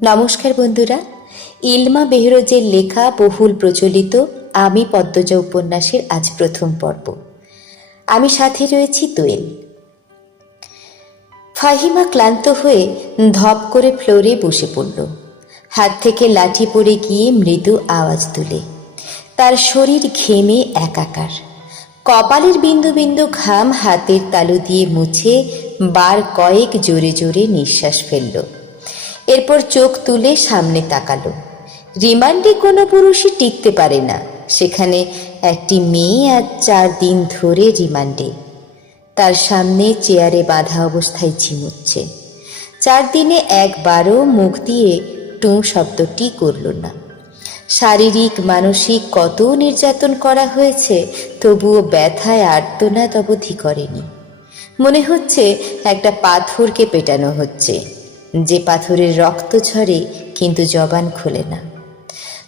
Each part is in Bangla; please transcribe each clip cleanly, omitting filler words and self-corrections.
নমস্কার বন্ধুরা, ইলমা বেহরোজের লেখা বহুল প্রচলিত আমি পদ্মজা উপন্যাসের আজ প্রথম পর্ব। আমি সাথে রয়েছি দোয়েল। ফাহিমা ক্লান্ত হয়ে ধপ করে ফ্লোরে বসে পড়ল। হাত থেকে লাঠি পড়ে গিয়ে মৃদু আওয়াজ তুলে। তার শরীর ঘেমে একাকার। কপালের বিন্দু বিন্দু ঘাম হাতের তালু দিয়ে মুছে বার কয়েক জোরে জোরে নিঃশ্বাস ফেলল। এরপর চোখ তুলে সামনে তাকালো। রিমান্ডে কোনো পুরুষই টিকতে পারে না, সেখানে একটি মেয়ে আজ 4 দিন ধরে রিমান্ডে। তার সামনে চেয়ারে বাঁধা অবস্থায় ঝিমুচ্ছে। 4 দিনে একবারও মুখ দিয়ে টুঁ শব্দটি করল না। শারীরিক মানসিক কত নির্যাতন করা হয়েছে, তবুও ব্যথায় আর্তনাদ অবধি করেনি। মনে হচ্ছে একটা পাথরকে পেটানো হচ্ছে, যে পাথরের রক্ত ঝরে কিন্তু জবান খোলে না।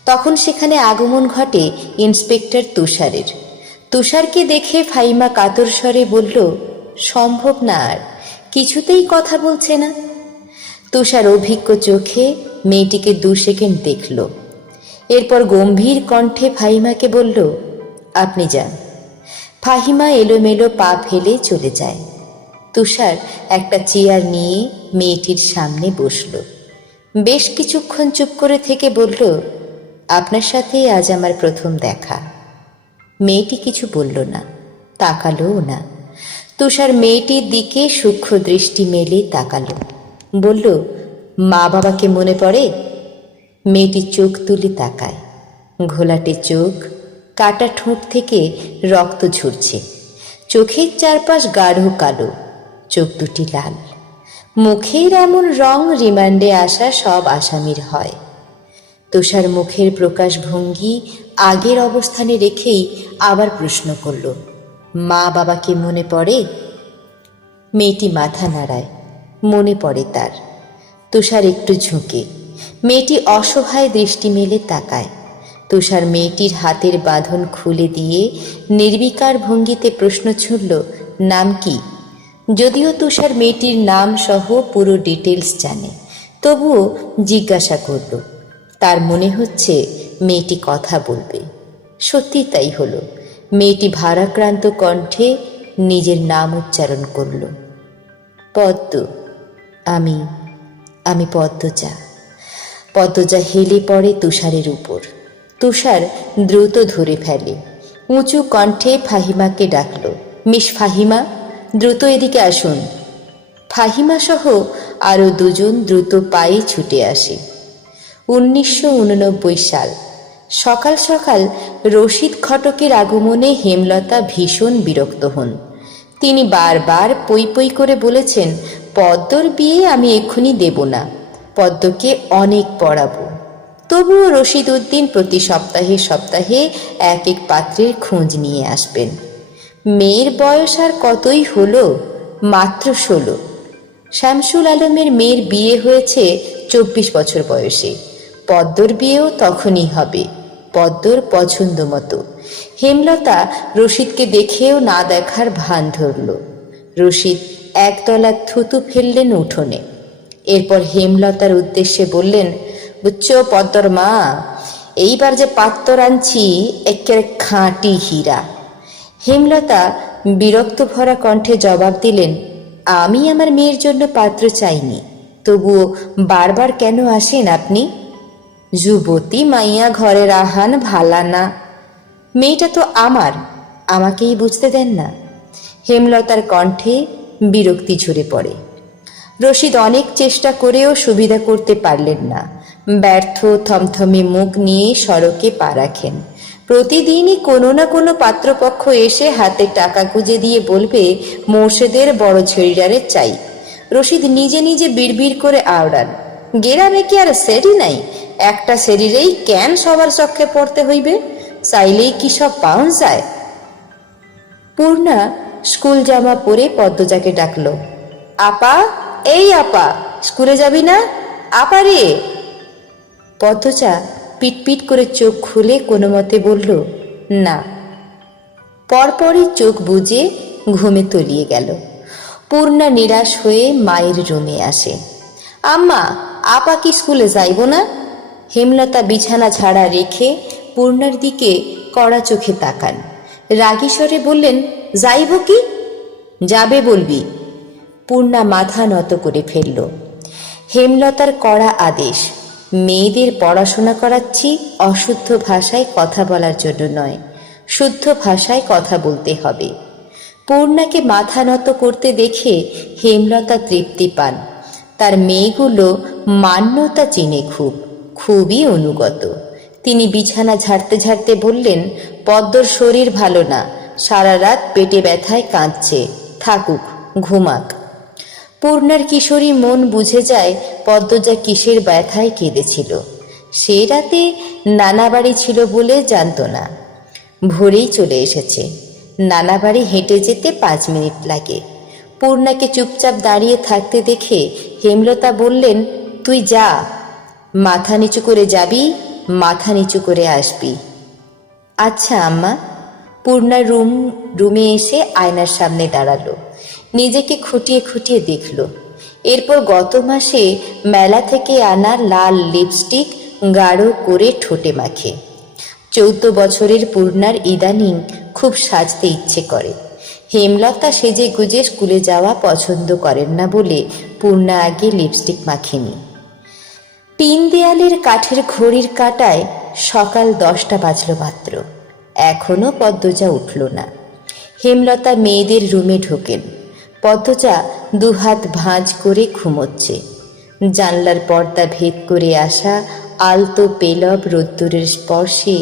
তখন সেখানে আগমন ঘটে ইন্সপেক্টর তুষারের। তুষারকে দেখে ফাহিমা কাতর স্বরে বলল, সম্ভব না, আর কিছুতেই কথা বলছে না। তুষার অভিজ্ঞ চোখে মেয়েটিকে 2 সেকেন্ড দেখল। এরপর গম্ভীর কণ্ঠে ফাহিমাকে বলল, আপনি যান। ফাহিমা এলোমেলো পা ফেলে চলে যায়। তুষার একটা চেয়ার নিয়ে মেয়েটির সামনে বসল। বেশ কিছুক্ষণ চুপ করে থেকে বলল, আপনার সাথে আজ আমার প্রথম দেখা। মেয়েটি কিছু বলল না, তাকালোও না। তুষার মেয়েটির দিকে সূক্ষ্ম দৃষ্টি মেলে তাকালো, বলল, মা বাবাকে মনে পড়ে? মেয়েটি চোখ তুলে তাকায়। ঘোলাটে চোখ, কাটা ঠোঁট থেকে রক্ত ঝরছে। চোখের চারপাশ গাঢ় কালো, চোখ দুটি লাল। মুখের এমন রং রিমান্ডে আসা সব আসামির হয়। তুষার মুখের প্রকাশভঙ্গি আগের অবস্থানে রেখেই আবার প্রশ্ন করল, মা বাবাকে মনে পড়ে? মেয়েটি মাথা নাড়ায়, মনে পড়ে তার। তুষার একটু ঝুঁকে। মেয়েটি অসহায় দৃষ্টি মেলে তাকায়। তুষার মেয়েটির হাতের বাঁধন খুলে দিয়ে নির্বিকার ভঙ্গিতে প্রশ্ন ছুড়ল, নাম কি? যদিও তুষার মেয়েটির নাম সহ পুরো ডিটেলস জানে, তবুও জিজ্ঞাসা করল। তার মনে হচ্ছে মেয়েটি কথা বলবে। সত্যি তাই হলো। মেয়েটি ভারাক্রান্ত কণ্ঠে নিজের নাম উচ্চারণ করল, পদ্ম। আমি পদ্মজা। পদ্মজা হেলে পড়ে তুষারের উপর। তুষার দ্রুত ধরে ফেলে। উঁচু কণ্ঠে ফাহিমাকে ডাকল, মিস ফাহিমা, দ্রুত এদিকে আসুন। ফাহিমা সহ আরও 2 জন দ্রুত পায়ে ছুটে আসে। 1989 সাল। সকাল সকাল রশিদ ঘটকের আগমনে হেমলতা ভীষণ বিরক্ত হন। তিনি বারবার পই পই করে বলেছেন, পদ্মর বিয়ে আমি এক্ষুনি দেব না, পদ্মকে অনেক পড়াবো। তবুও রশিদ উদ্দিন প্রতি সপ্তাহে সপ্তাহে এক এক পাত্রের খোঁজ নিয়ে আসবেন। মেয়ের বয়স আর কতই হলো, মাত্র 16। শামসুল আলমের মেয়ের বিয়ে হয়েছে 24 বছর বয়সে। পদ্মর বিয়েও তখনই হবে, পদ্মর পছন্দ মতো। হেমলতা রশিদকে দেখেও না দেখার ভান ধরল। রশিদ একতলা থুতু ফেললেন উঠোনে। এরপর হেমলতার উদ্দেশ্যে বললেন, বুঝছো পদ্মর মা, এইবার যে পাত্তর আনছি একেবারে খাঁটি হীরা। হেমলতা বিরক্ত ভরা কণ্ঠে জবাব দিলেন, আমি আমার মেয়ের জন্য পাত্র চাইনি, তবুও বারবার কেন আসেন আপনি? যুবতী মাইয়া ঘরের আহান ভালা না। মেয়েটা তো আমার, আমাকেই বুঝতে দেন না। হেমলতার কণ্ঠে বিরক্তি ঝরে পড়ে। রশিদ অনেক চেষ্টা করেও সুবিধা করতে পারলেন না। ব্যর্থ থমথমে মুখ নিয়ে সড়কে পা রাখেন। প্রতিদিনই কোনো না কোনো পাত্রপক্ষ এসে হাতে টাকা গুঁজে দিয়ে বলবে, মোর্শেদের বড় ছেড়িডারে চাই। রশিদ নিজে নিজে বিড়বিড় করে আওড়ান, গেরামে কি আর সেরি নাই? একটা সেরিরেই কেন সবার চক্ষে পড়তে হইবে? চাইলেই কি সব পাওয়া যায়? পূর্ণা স্কুল জামা পরে পদ্মজাকে ডাকল, আপা, এই আপা, স্কুলে যাবি না? আপা রে। পদ্মজা পিটপিট করে চোখ খুলে কোনো মতে বলল, না। পরপরই চোখ বুজে ঘুমে তলিয়ে গেল। পূর্ণা নিরাশ হয়ে মায়ের রুমে আসে। আম্মা, আপা কি স্কুলে যাইব না? হেমলতা বিছানা ঝাড়া রেখে পূর্ণার দিকে কড়া চোখে তাকান। রাগী স্বরে বললেন, যাইব কি? যাবে বলবি। পূর্ণা মাথা নত করে ফেলল। হেমলতার কড়া আদেশ, মেয়েদের পড়াশোনা করাচ্ছি অশুদ্ধ ভাষায় কথা বলার জন্য নয়, শুদ্ধ ভাষায় কথা বলতে হবে। পূর্ণাকে মাথা নত করতে দেখে হেমলতা তৃপ্তি পান। তার মেয়েগুলো মান্যতা চিনে খুবই অনুগত। তিনি বিছানা ঝাড়তে ঝাড়তে বললেন, পদ্মর শরীর ভালো না, সারা রাত পেটে ব্যথায় কাঁদছে, থাকুক, ঘুমাক। পূর্ণার কিশোরী মন বুঝে যায় পদ্মজা কিসের ব্যথায় কেঁদেছিল। সে রাতে নানা বাড়ি ছিল বলে জানত না। ভোরেই চলে এসেছে। নানা বাড়ি হেঁটে যেতে 5 মিনিট লাগে। পূর্ণাকে চুপচাপ দাঁড়িয়ে থাকতে দেখে হেমলতা বললেন, তুই যা, মাথা নিচু করে যাবি, মাথা নিচু করে আসবি। আচ্ছা আম্মা। পূর্ণা রুমে এসে আয়নার সামনে দাঁড়ালো। নিজেকে খুঁটিয়ে খুঁটিয়ে দেখল। এরপর গত মাসে মেলা থেকে আনা লাল লিপস্টিক গাঢ় করে ঠোঁটে মাখে। 14 বছরের পূর্ণার ইদানিং খুব সাজতে ইচ্ছে করে। হেমলতা সেজে গুজে স্কুলে যাওয়া পছন্দ করেন না বলে পূর্ণা আগে লিপস্টিক মাখেনি। পিন দেয়ালের কাঠের ঘড়ির কাঁটায় সকাল 10টা বাজল মাত্র। এখনো পদ্মজা উঠল না। হেমলতা মেয়েদের রুমে ঢোকেন। পদ্মজা দুহাত ভাঁজ করে ঘুমোচ্ছে। জানলার পর্দা ভেদ করে আসা আলতো পেলব রোদ্দুরের স্পর্শে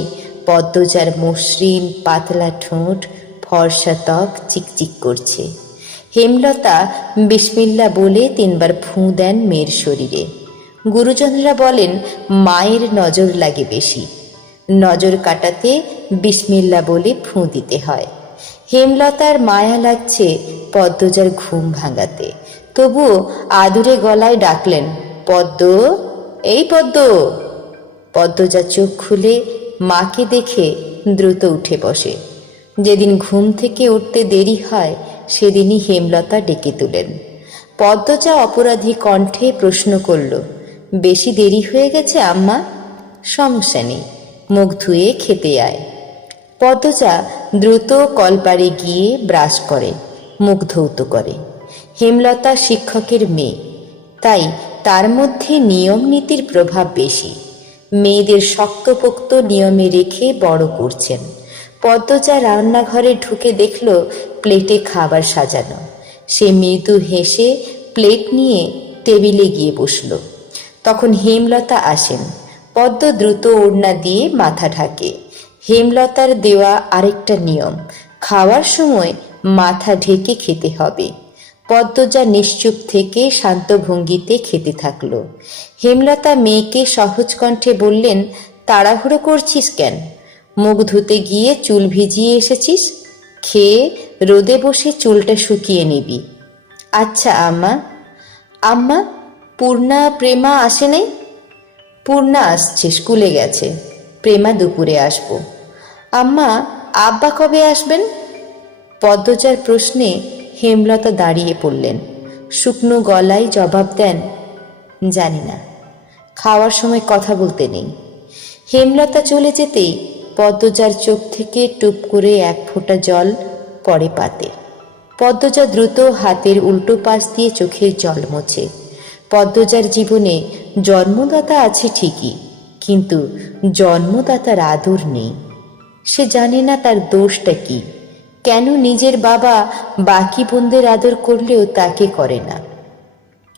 পদ্মজার মসৃণ পাতলা ঠোঁট, ফর্সা ত্বক চিকচিক করছে। হেমলতা বিসমিল্লা বলে 3 বার ফুঁ দেন মেয়ের শরীরে। গুরুজনরা বলেন মায়ের নজর লাগে বেশি, নজর কাটাতে বিসমিল্লা বলে ফুঁ দিতে হয়। হেমলতার মায়া লাগছে পদ্মজার ঘুম ভাঙাতে, তবুও আদুরে গলায় ডাকলেন, পদ্ম, এই পদ্ম। পদ্মজা চোখ খুলে মাকে দেখে দ্রুত উঠে বসে। যেদিন ঘুম থেকে উঠতে দেরি হয় সেদিনই হেমলতা ডেকে তুলেন। পদ্মজা অপরাধী কণ্ঠে প্রশ্ন করল, বেশি দেরি হয়ে গেছে আম্মা? সমস্যা নেই, মুখ ধুয়ে খেতে আয়। পদ্মজা দ্রুত কলপারে গিয়ে ব্রাশ করে, মুখ ধৌত করে। হেমলতা শিক্ষকের মেয়ে, তাই তার মধ্যে নিয়ম নীতির প্রভাব বেশি। মেয়েদের শক্তপোক্ত নিয়মে রেখে বড় করছেন। পদ্মজা রান্নাঘরে ঢুকে দেখল প্লেটে খাবার সাজানো। সে মৃদু হেসে প্লেট নিয়ে টেবিলে গিয়ে বসল। তখন হেমলতা আসেন। পদ্ম দ্রুত ওড়না দিয়ে মাথা ঢাকে। হেমলতার দেওয়া আরেকটা নিয়ম, খাওয়ার সময় মাথা ঢেকে খেতে হবে। পদ্মজা নিশ্চুপ থেকে শান্ত ভঙ্গিতে খেতে থাকল। হেমলতা মেয়েকে সহজ কণ্ঠে বললেন, তাড়াহুড়ো করছিস কেন? মুখ ধুতে গিয়ে চুল ভিজিয়ে এসেছিস, খেয়ে রোদে বসে চুলটা শুকিয়ে নিবি। আচ্ছা আম্মা। আম্মা, পূর্ণা প্রেমা আসে নাই? পূর্ণা আসছে, স্কুলে গেছে। প্রেমা দুপুরে আসবো। আম্মা, আব্বা কবে আসবেন? পদ্মজার প্রশ্নে হেমলতা দাঁড়িয়ে পড়লেন। শুকনো গলায় জবাব দেন, জানি না, খাওয়ার সময় কথা বলতে নেই। হেমলতা চলে যেতেই পদ্মজার চোখ থেকে টুপ করে 1 ফোঁটা জল পড়ে পাতে। পদ্মজা দ্রুত হাতের উল্টো পাশ দিয়ে চোখের জল মোছে। পদ্মজার জীবনে জন্মদাতা আছে ঠিকই, কিন্তু জন্মদাতার আদর নেই। সে জানে না তার দোষটা কি, কেন নিজের বাবা বাকি বোনদের আদর করলেও তাকে করে না,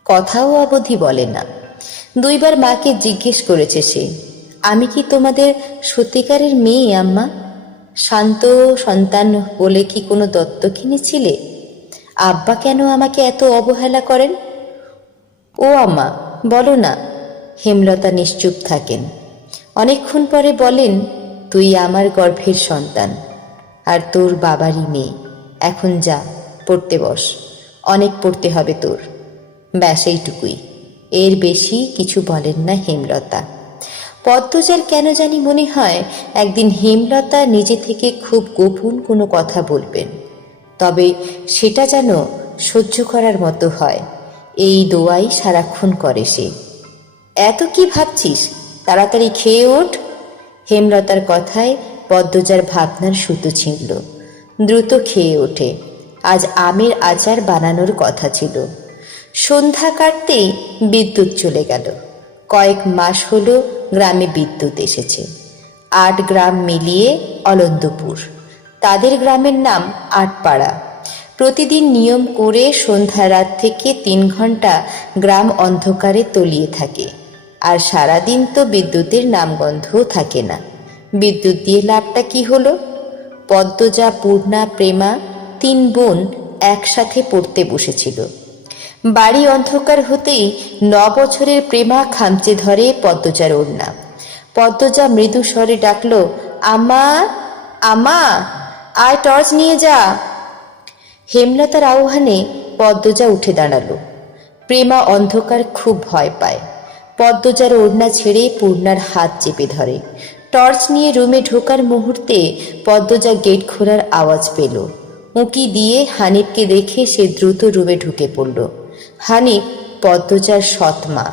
কথাও অবধি বলে না। 2 বার মাকে জিজ্ঞেস করেছে সে, আমি কি তোমাদের সত্যিকারের মেয়ে আম্মা? শান্ত সন্তান বলে কি কোনো দত্ত কিনেছিলে? আব্বা কেন আমাকে এত অবহেলা করেন? ও আম্মা, বলো না। হেমলতা নিশ্চুপ থাকেন। অনেকক্ষণ পরে বলেন, তুই আমার গর্ভের সন্তান আর তোর বাবারই মেয়ে। এখন যা, পড়তে বস, অনেক পড়তে হবে তোর। ব্যাস এইটুকুই, এর বেশি কিছু বলেন না হেমলতা। পদ্মজার কেন জানি মনে হয় একদিন হেমলতা নিজে থেকে খুব গোপন কোনো কথা বলবেন, তবে সেটা যেন সহ্য করার মতো হয়, এই দোয়াই সারাক্ষণ করে সে। এত কি ভাবছিস? তাড়াতাড়ি খেয়ে ওঠ। হেমলতার কথায় পদ্মজার ভাবনার সুতো ছিঁড়ল। দ্রুত খেয়ে ওঠে। আজ আমের আচার বানানোর কথা ছিল। সন্ধ্যা কাটতেই বিদ্যুৎ চলে গেল। কয়েক মাস হলো গ্রামে বিদ্যুৎ এসেছে। 8 গ্রাম মিলিয়ে অলন্দপুর। তাদের গ্রামের নাম আটপাড়া। প্রতিদিন নিয়ম করে সন্ধ্যা রাত থেকে 3 ঘন্টা গ্রাম অন্ধকারে তলিয়ে থাকে। আর সারাদিন তো বিদ্যুতের নামগন্ধও থাকে না। বিদ্যুৎ দিয়ে লাভটা কি হলো? পদ্মজা, পূর্ণা, প্রেমা 3 বোন একসাথে পড়তে বসেছিল। বাড়ি অন্ধকার হতেই 9 বছরের প্রেমা খামচে ধরে পদ্মজার ওড়না। পদ্মজা মৃদু স্বরে ডাকল, আমা, আমা, আয় টর্চ নিয়ে যা। হেমলতার আহ্বানে পদ্মজা উঠে দাঁড়ালো। প্রেমা অন্ধকার খুব ভয় পায়। পদ্মজার ওড়না ছেড়ে পূর্ণার হাত চেপে ধরে। টর্চ নিয়ে রুমে ঢোকার মুহূর্তে পদ্মজা গেট খোলার আওয়াজ পেল। উঁকি দিয়ে হানিফকে দেখে সে দ্রুত রুমে ঢুকে পড়ল। হানিফ পদ্মজার সৎ মা।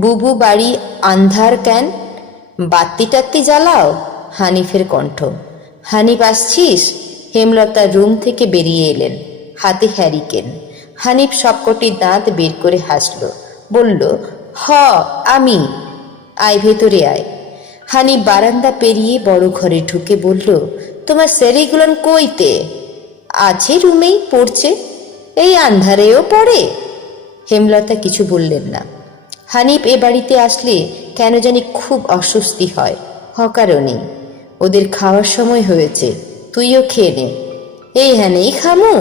বুবু, বাড়ি আন্ধার কেন? বাত্তি টাত্তি জ্বালাও। হানিফের কণ্ঠ। হানিফ, আসছিস? হেমলতা রুম থেকে বেরিয়ে এলেন, হাতে হ্যারিকেন। হানিফ সবকটি দাঁত বের করে হাসল, বলল, হ আমি। আয়, ভেতরে আয়। হানিফ বারান্দা পেরিয়ে বড় ঘরে ঢুকে বলল, তোমার সেরিগুলান কইতে? আছে রুমেই পড়ছে। এই আন্ধারেও পড়ে? হেমলতা কিছু বললেন না। হানিফ এ বাড়িতে আসলে কেন জানি খুব অস্বস্তি হয়। হকারও ওদের খাওয়ার সময় হয়েছে, তুইও খেয়ে নে। এই হ্যানেই খামু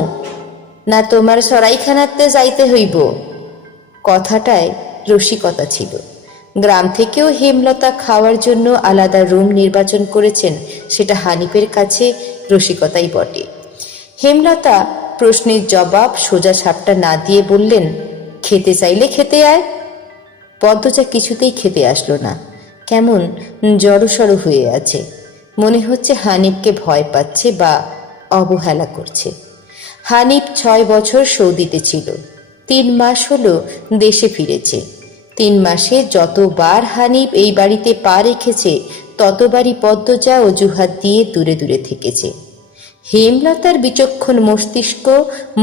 না তোমার সরাইখানাতে যাইতে হইব? কথাটায় রসিকতা ছিল। গ্রাম থেকেও হেমলতা খাওয়ার জন্য আলাদা রুম নির্বাচন করেছেন, সেটা হানিফের কাছে রসিকতাই বটে। হেমলতা প্রশ্নের জবাব সোজা সাপটা না দিয়ে বললেন, খেতে চাইলে খেতে আয়। পদ্মজা কিছুতেই খেতে আসলো না। কেমন জড়সড় হয়ে আছে। মনে হচ্ছে হানিফকে ভয় পাচ্ছে বা অবহেলা করছে। হানিফ 6 বছর সৌদিতে ছিল। 3 মাস হলো দেশে ফিরেছে। 3 মাসে যতবার হানিফ এই বাড়িতে পা রেখেছে ততবারই পদ্মজা অজুহাত দিয়ে দূরে দূরে থেকেছে। হেমলতার বিচক্ষণ মস্তিষ্ক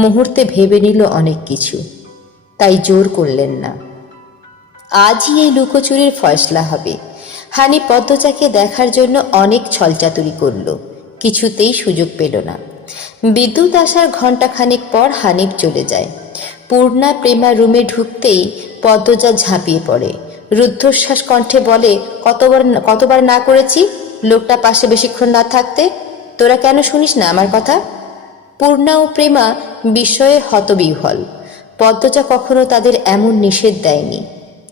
মুহূর্তে ভেবে নিল অনেক কিছু, তাই জোর করলেন না। আজই এই লুকোচুরির ফয়সলা হবে। হানিফ পদ্মজাকে দেখার জন্য অনেক ছলচাতুরি করল, কিছুতেই সুযোগ পেল না। বিদ্যুৎ আসার ঘণ্টাখানেক পর হানিফ চলে যায়। পূর্ণা, প্রেমা রুমে ঢুকতেই পদ্মজা ঝাঁপিয়ে পড়ে। রুদ্ধশ্বাস কণ্ঠে বলে, কতবার না করেছি লোকটা পাশে বেশিক্ষণ না থাকতে? তোরা কেন শুনিস না আমার কথা? পূর্ণা ও প্রেমা বিস্ময়ে হতবিহ্বল। পদ্মজা কখনো তাদের এমন নিষেধ দেয়নি,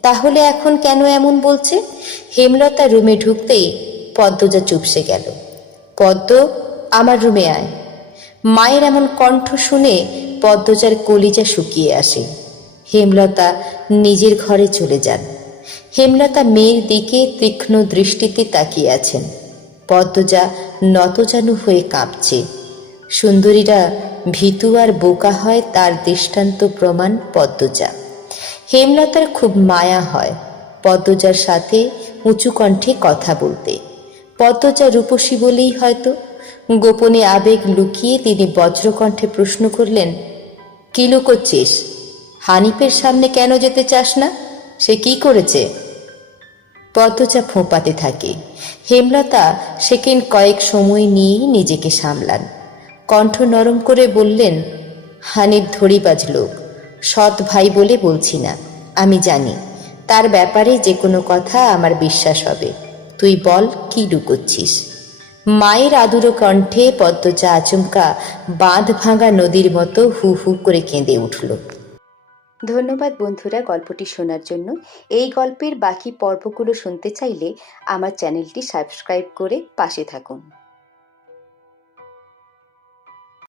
তাহলে এখন কেন এমন বলছে? হেমলতা রুমে ঢুকতেই পদ্মজা চুপসে গেল। পদ্ম, আমার রুমে আয়। মায়ের এমন কণ্ঠ শুনে পদ্মজার কলিজা শুকিয়ে আসে। হেমলতা নিজের ঘরে চলে যান। হেমলতা মেয়ের দিকে তীক্ষ্ণ দৃষ্টিতে তাকিয়ে আছেন। পদ্মজা নতজানু হয়ে কাঁপছে। সুন্দরীরা ভীতু আর বোকা হয় তার দৃষ্টান্ত প্রমাণ পদ্মজা। হেমলতার খুব মায়া হয় পদ্মজার সাথে উঁচু কণ্ঠে কথা বলতে। পদ্মজা রূপসী বলেই হয়তো গোপনে আবেগ লুকিয়ে তিনি বজ্রকণ্ঠে প্রশ্ন করলেন, কি লুকোচ্ছিস? হানিফের সামনে কেন যেতে চাস না? সে কি করেছে? পদ্মজা ফোঁপাতে থাকে। হেমলতা সেকেন্ড কয়েক সময় নিয়েই নিজেকে সামলান। কণ্ঠ নরম করে বললেন, হানিফ ধড়িবাজ লোক, সৎ ভাই বলে বলছি না। আমি জানি তার ব্যাপারে যে কোনো কথা আমার বিশ্বাস হবে। তুই বল, কি লুকোচ্ছিস? মায়ের আদুরো কণ্ঠে পদ্মজা আচমকা বাঁধ ভাঙা নদীর মতো হু হু করে কেঁদে উঠল। ধন্যবাদ বন্ধুরা গল্পটি শোনার জন্য। এই গল্পের বাকি পর্বগুলো শুনতে চাইলে আমার চ্যানেলটি সাবস্ক্রাইব করে পাশে থাকুন।